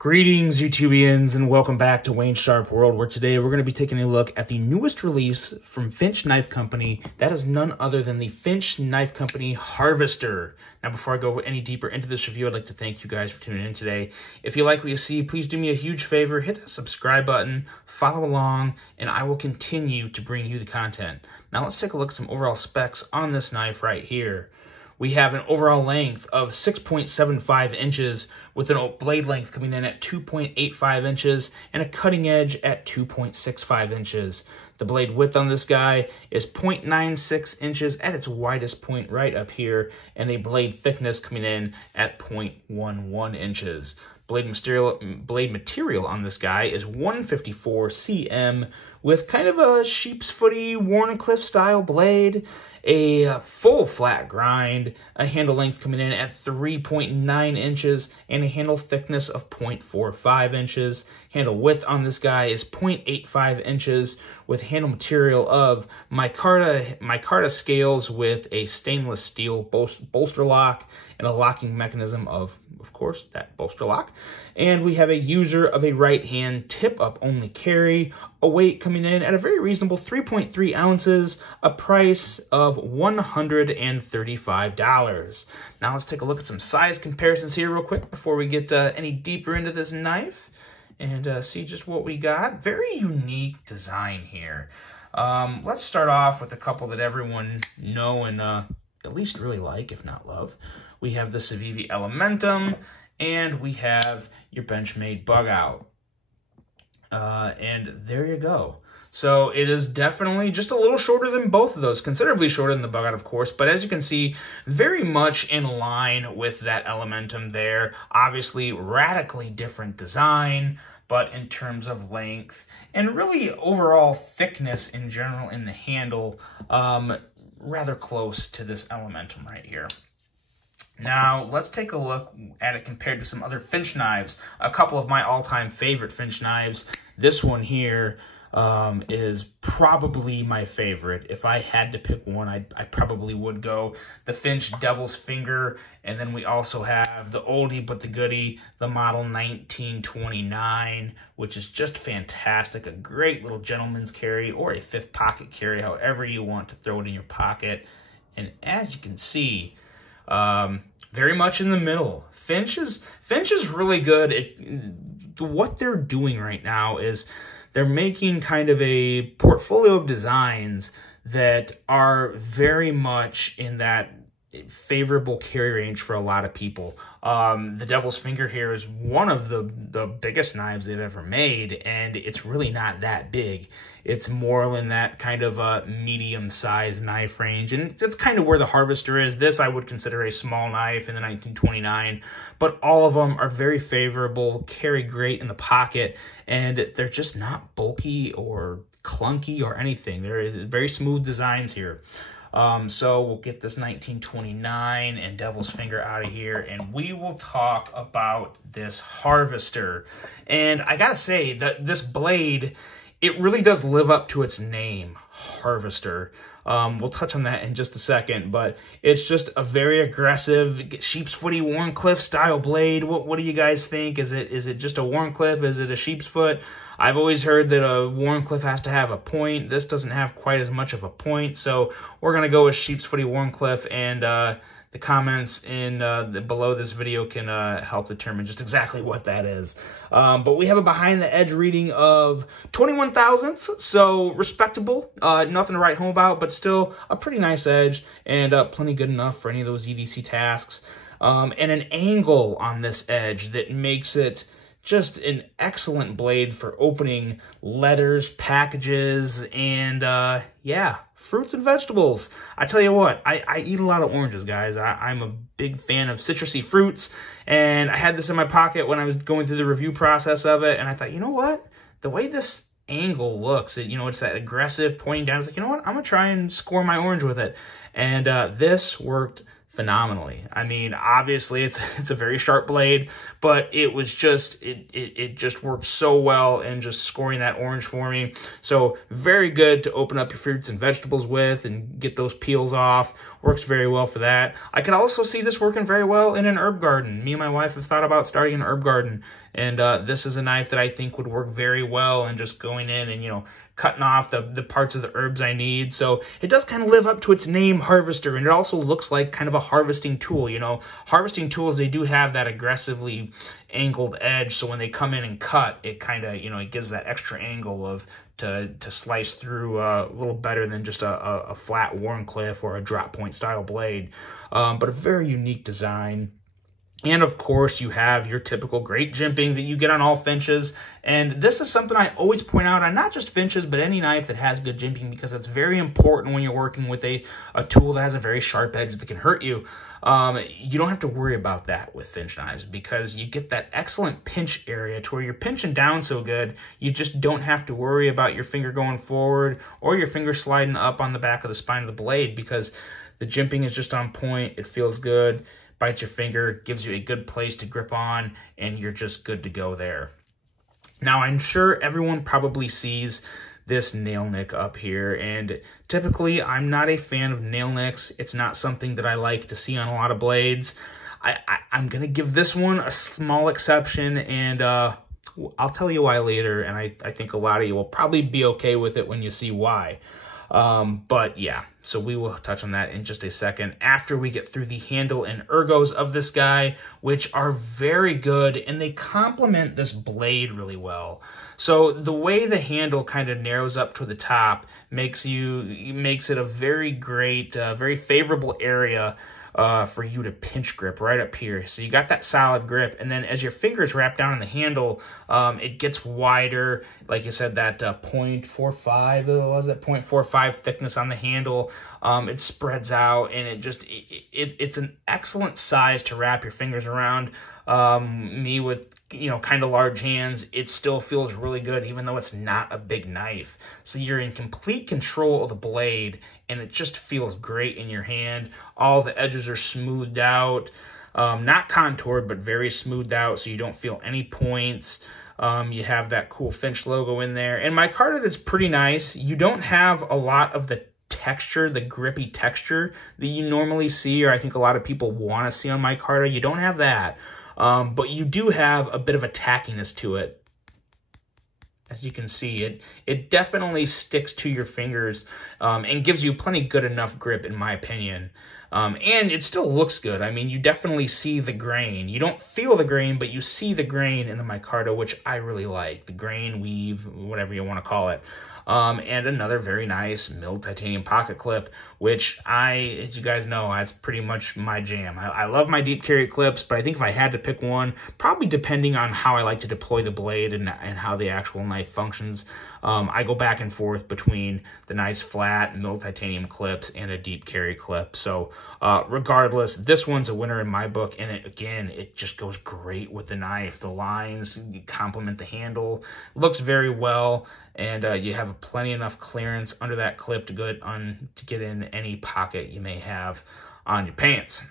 Greetings, YouTubians, and welcome back to Wayne's Sharp World, where today we're going to be taking a look at the newest release from Finch Knife Company. That is none other than the Finch Knife Company Harvester. Now, before I go any deeper into this review, I'd like to thank you guys for tuning in today. If you like what you see, please do me a huge favor, hit that subscribe button, follow along, and I will continue to bring you the content. Now, let's take a look at some overall specs on this knife right here. We have an overall length of 6.75 inches with a blade length coming in at 2.85 inches and a cutting edge at 2.65 inches. The blade width on this guy is 0.96 inches at its widest point right up here, and a blade thickness coming in at 0.11 inches. Blade material on this guy is 154 cm with kind of a sheep's footy Wharncliffe style blade, a full flat grind, a handle length coming in at 3.9 inches, and a handle thickness of 0.45 inches. Handle width on this guy is 0.85 inches with handle material of micarta scales with a stainless steel bolster lock and a locking mechanism of course, that bolster lock. And we have a user of a right-hand tip-up only carry, a weight coming in at a very reasonable 3.3 ounces, a price of $135. Now let's take a look at some size comparisons here real quick before we get any deeper into this knife and see just what we got. Very unique design here. Let's start off with a couple that everyone know and at least really like, if not love. We have the Civivi Elementum, and we have your Benchmade Bug Out. And there you go. So it is definitely just a little shorter than both of those, considerably shorter than the Bug Out, of course, but as you can see, very much in line with that Elementum there. Obviously, radically different design, but in terms of length and really overall thickness in general in the handle, rather close to this Elementum right here. Now, let's take a look at it compared to some other Finch knives. A couple of my all-time favorite Finch knives. This one here is probably my favorite. If I had to pick one, I probably would go the Finch Devil's Finger, and then we also have the oldie but the goodie, the model 1929, which is just fantastic. A great little gentleman's carry or a fifth pocket carry, however you want to throw it in your pocket. And as you can see, very much in the middle. Finch is really good. What they're doing right now is they're making kind of a portfolio of designs that are very much in that favorable carry range for a lot of people. The Devil's Finger here is one of the biggest knives they've ever made, and it's really not that big. It's more in that kind of a medium-sized knife range, and that's kind of where the Harvester is. This I would consider a small knife in the 1929, but all of them are very favorable, carry great in the pocket, and they're just not bulky or clunky or anything. They're very smooth designs here. So we'll get this 1929 and Devil's Finger out of here, and we will talk about this Harvester. And I gotta say that this blade, it really does live up to its name, Harvester. We'll touch on that in just a second, but it's just a very aggressive sheep's footy Wharncliffe style blade. What do you guys think? Is it just a Wharncliffe? Is it a sheep's foot? I've always heard that a Wharncliffe has to have a point. This doesn't have quite as much of a point, so we're gonna go with sheep's footy Wharncliffe, and the comments in below this video can help determine just exactly what that is. But we have a behind the edge reading of 21 thousandths, so respectable. Nothing to write home about, but still a pretty nice edge, and plenty good enough for any of those EDC tasks. And an angle on this edge that makes it just an excellent blade for opening letters, packages, and yeah, fruits and vegetables. I tell you what, I eat a lot of oranges, guys. I'm a big fan of citrusy fruits, and I had this in my pocket when I was going through the review process of it, and I thought, you know what? The way this angle looks, it's that aggressive pointing down. It's like, you know what? I'm going to try and score my orange with it. And this worked phenomenally. I mean, obviously it's a very sharp blade, but it was just, it just worked so well in just scoring that orange for me. So very good to open up your fruits and vegetables with and get those peels off, works very well for that. I can also see this working very well in an herb garden. Me and my wife have thought about starting an herb garden, and this is a knife that I think would work very well and just going in and, you know, cutting off the parts of the herbs I need. So it does kind of live up to its name, harvester, and it also looks like kind of a harvesting tool. You know, harvesting tools, they do have that aggressively angled edge, so when they come in and cut, it kind of, you know, it gives that extra angle of to slice through a little better than just a flat Warncliffe or a drop point style blade. But a very unique design. And of course, you have your typical great jimping that you get on all Finches. And this is something I always point out on not just Finches, but any knife that has good jimping, because it's very important when you're working with a tool that has a very sharp edge that can hurt you. You don't have to worry about that with Finch knives, because you get that excellent pinch area to where you're pinching down so good, you just don't have to worry about your finger going forward or your finger sliding up on the back of the spine of the blade, because the jimping is just on point. It feels good. Bites your finger, gives you a good place to grip on, and you're just good to go there. Now, I'm sure everyone probably sees this nail nick up here, and typically I'm not a fan of nail nicks. It's not something that I like to see on a lot of blades. I'm going to give this one a small exception, and I'll tell you why later, and I think a lot of you will probably be okay with it when you see why. But yeah, so we will touch on that in just a second after we get through the handle and ergos of this guy, which are very good, and they complement this blade really well. So the way the handle kind of narrows up to the top makes it a very great, very favorable area for you to pinch grip right up here. So you got that solid grip, and then as your fingers wrap down on the handle, it gets wider. Like you said, that 0.45, was it 0.45 thickness on the handle. It spreads out, and it's an excellent size to wrap your fingers around. Me with, you know, kind of large hands, it still feels really good, even though it's not a big knife. So you're in complete control of the blade, and it just feels great in your hand. All the edges are smoothed out, not contoured, but very smoothed out, so you don't feel any points. You have that cool Finch logo in there. And micarta, that's pretty nice. You don't have a lot of the texture, the grippy texture that you normally see, or I think a lot of people want to see on micarta. You don't have that. But you do have a bit of a tackiness to it. As you can see, it definitely sticks to your fingers and gives you plenty good enough grip, in my opinion. And it still looks good. I mean, you definitely see the grain. You don't feel the grain, but you see the grain in the micarta, which I really like. The grain, weave, whatever you want to call it. And another very nice milled titanium pocket clip, which as you guys know, that's pretty much my jam. I love my deep carry clips, but I think if I had to pick one, probably depending on how I like to deploy the blade and how the actual knife functions, I go back and forth between the nice flat milled titanium clips and a deep carry clip. So regardless, this one's a winner in my book, and it just goes great with the knife. The lines complement the handle, looks very well, and you have plenty enough clearance under that clip to get in any pocket you may have on your pants.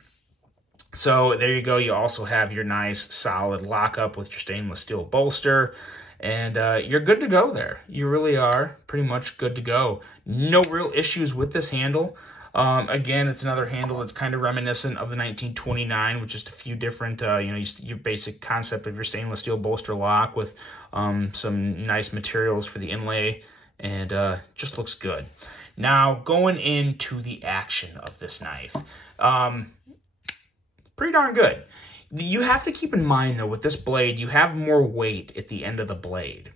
So there you go. You also have your nice solid lockup with your stainless steel bolster, and you're good to go there. You really are pretty much good to go. No real issues with this handle. Again, it's another handle that's kind of reminiscent of the 1929, with just a few different, your basic concept of your stainless steel bolster lock with some nice materials for the inlay, and just looks good. Now, going into the action of this knife, pretty darn good. You have to keep in mind, though, with this blade, you have more weight at the end of the blade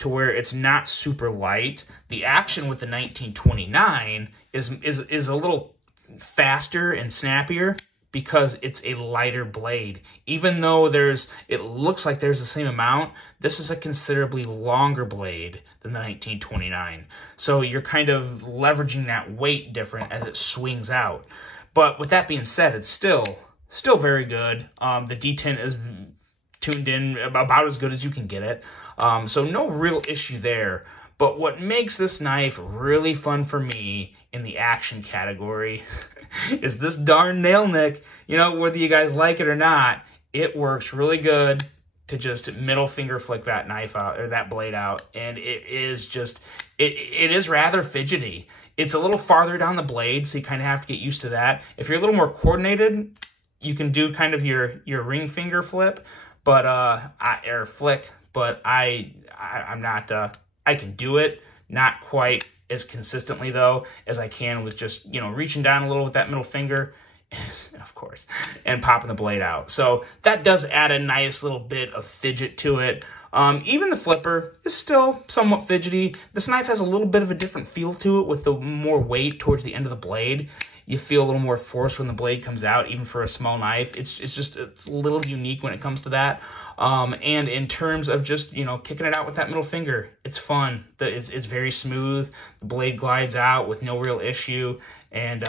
to where it's not super light. The action with the 1929 is a little faster and snappier because it's a lighter blade. Even though it looks like there's the same amount, this is a considerably longer blade than the 1929. So you're kind of leveraging that weight different as it swings out. But with that being said, it's still very good. The detent is tuned in about as good as you can get it. So no real issue there. But what makes this knife really fun for me in the action category is this darn nail nick. You know, whether you guys like it or not, it works really good to just middle finger flick that knife out, or that blade out, and it is just, it is rather fidgety. It's a little farther down the blade, so you kind of have to get used to that. If you're a little more coordinated, you can do kind of your ring finger flip, but or flick. But I'm not. I can do it, not quite as consistently though as I can with just, you know, reaching down a little with that middle finger, of course, and popping the blade out. So that does add a nice little bit of fidget to it. Even the flipper is still somewhat fidgety. This knife has a little bit of a different feel to it with the more weight towards the end of the blade. You feel a little more force when the blade comes out, even for a small knife. It's a little unique when it comes to that. And in terms of just, you know, kicking it out with that middle finger, it's fun. It's very smooth. The blade glides out with no real issue, and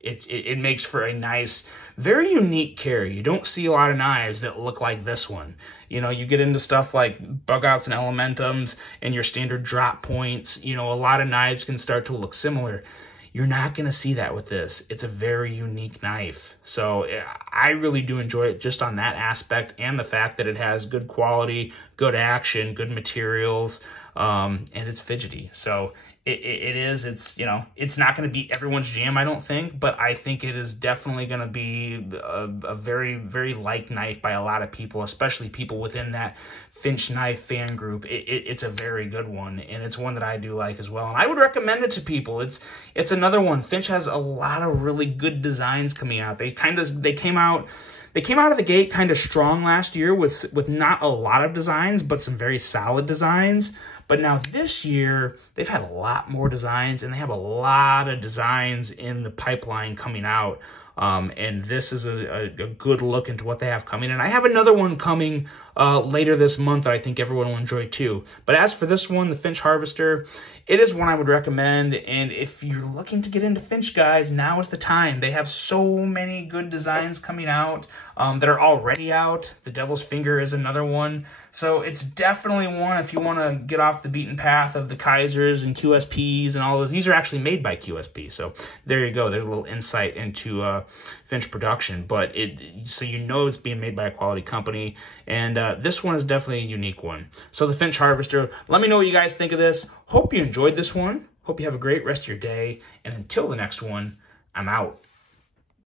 it makes for a nice, very unique carry. You don't see a lot of knives that look like this one. You know, you get into stuff like bug outs and elementums and your standard drop points. You know, a lot of knives can start to look similar. You're not going to see that with this. It's a very unique knife. So I really do enjoy it just on that aspect, and the fact that it has good quality, good action, good materials, and it's fidgety. So it's, you know, it's not going to be everyone's jam, I don't think, but I think it is definitely going to be a very, very liked knife by a lot of people, especially people within that Finch Knife fan group. It's a very good one, and it's one that I do like as well, and I would recommend it to people. It's another one. Finch has a lot of really good designs coming out. They came out of the gate kind of strong last year with not a lot of designs, but some very solid designs. But now this year, they've had a lot more designs, and they have a lot of designs in the pipeline coming out. And this is a good look into what they have coming. And I have another one coming later this month that I think everyone will enjoy too. But as for this one, the Finch Harvester, it is one I would recommend. And if you're looking to get into Finch, guys, now is the time. They have so many good designs coming out that are already out. The Devil's Finger is another one. So it's definitely one if you want to get off the beaten path of the Kaisers and QSPs and all those. These are actually made by QSP. So there you go. There's a little insight into Finch production. But so you know it's being made by a quality company. And this one is definitely a unique one. So the Finch Harvester, let me know what you guys think of this. Hope you enjoyed this one. Hope you have a great rest of your day. And until the next one, I'm out.